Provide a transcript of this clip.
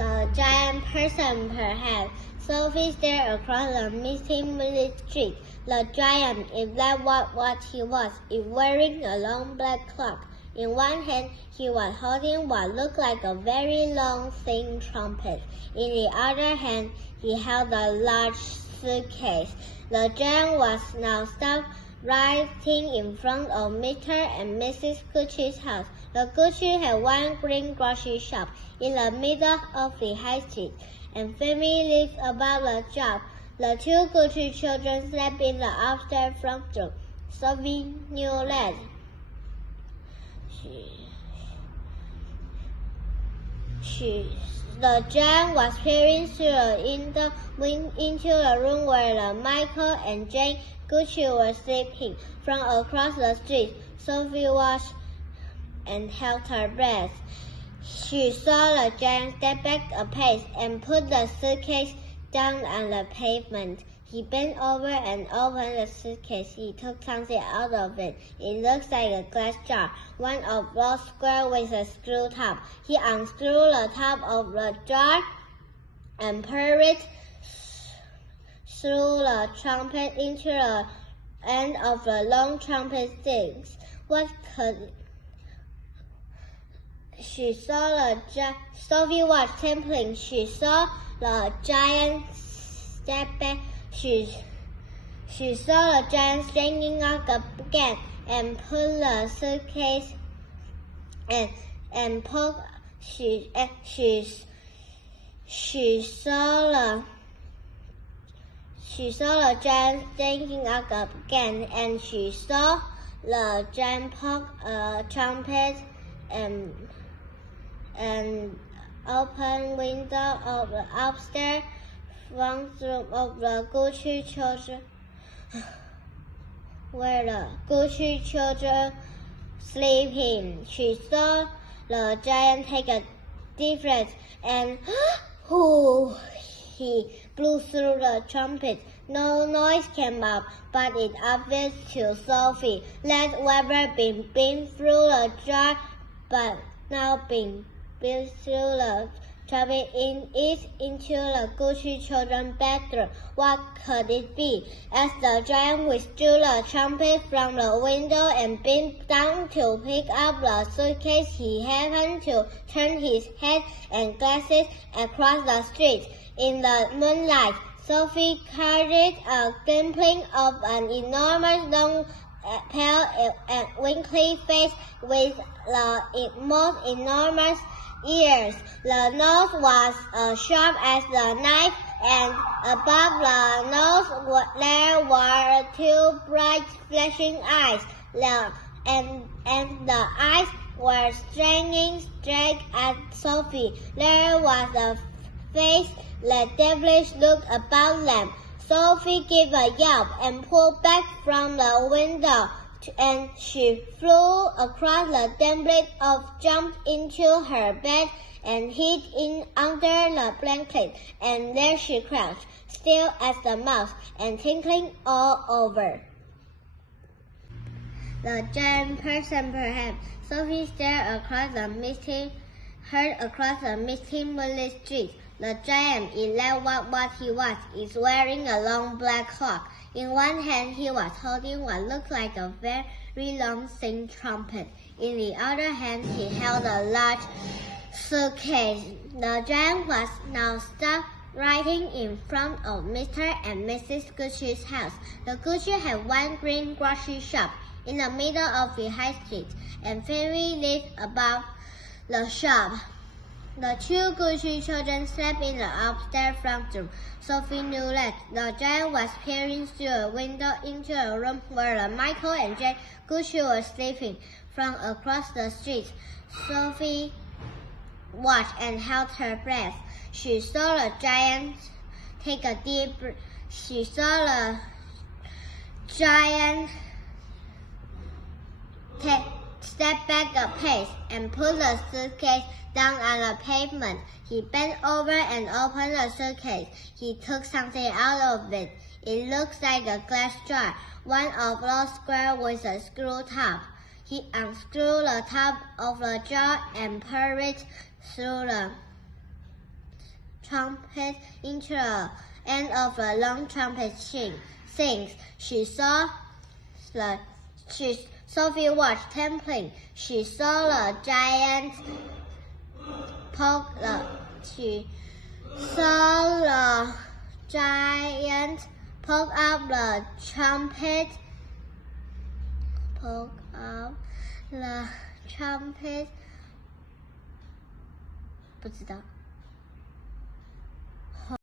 the giant person perhaps. Sophie stared across the misty moonlit street. The giant, if that was what he was, is wearing a long black cloak. In one hand, he was holding what looked like a very long, thin trumpet. In the other hand, he held a large suitcase. The giant was now stopped right in front of Mr. and Mrs. Gucci's house. The Gucci had one green grocery shop in the middle of the high street, and family lived about the shop. The two Gucci children slept in the upstairs front room. Sophie knew that. The giant was peering through the window into the room where Michael and Jane Gucci were sleeping. From across the street, Sophie watched and held her breath. She saw the giant step back a pace and put the suitcase down on the pavement. He bent over and opened the suitcase. He took something out of it. It looks like a glass jar, one of those square with a screw top. He unscrewed the top of the jar and poured it through the trumpet into the end of the long trumpet sticks. What could she saw Sophie was trembling. She saw the giant step back. She saw the giant standing up again and put the suitcase and poke. She saw the giant standing up again, and she saw the giant poke a trumpet and open window of the upstairs front room of the Gucci children, where the Gucci children sleeping. She saw the giant take a deep breath and he blew through the trumpet. No noise came up, but it obvious to Sophie that whatever been beamed through the jar, but now being beamed through the trumpet into the Gucci children's bedroom. What could it be? As the giant withdrew the trumpet from the window and bent down to pick up the suitcase, he happened to turn his head and glasses across the street. In the moonlight, Sophie caught a glimpse of an enormous, long, pale and wrinkly face with the most enormous ears. The nose was sharp as a knife, and above the nose there were two bright flashing eyes, and the eyes were straining straight at Sophie. There was a face that devilish look about them. Sophie gave a yelp and pulled back from the window, and she flew across the damp jumped into her bed and hid in under the blanket, and there she crouched, still as a mouse and tingling all over. The giant person perhaps. Sophie stared across the misty moonlit street. The giant, if that was what he was, is wearing a long black cloak. In one hand, he was holding what looked like a very long thin trumpet. In the other hand, he held a large suitcase. The giant was now stopped right in front of Mr. and Mrs. Gucci's house. The Gucci had one green grocery shop in the middle of the high street, and family lived about the shop. The two Gucci children slept in the upstairs front room. Sophie knew that the giant was peering through a window into a room where Michael and Jane Gucci were sleeping. From across the street, Sophie watched and held her breath. She saw the giant take a deep breath. She saw the giant step back a pace and put the suitcase down on the pavement. He bent over and opened the suitcase. He took something out of it. It looks like a glass jar, one of those square with a screw top. He unscrewed the top of the jar and poured it through the trumpet into the end of a long trumpet sings. Sophie watched templing. She saw the giant poke up the trumpet.不知道。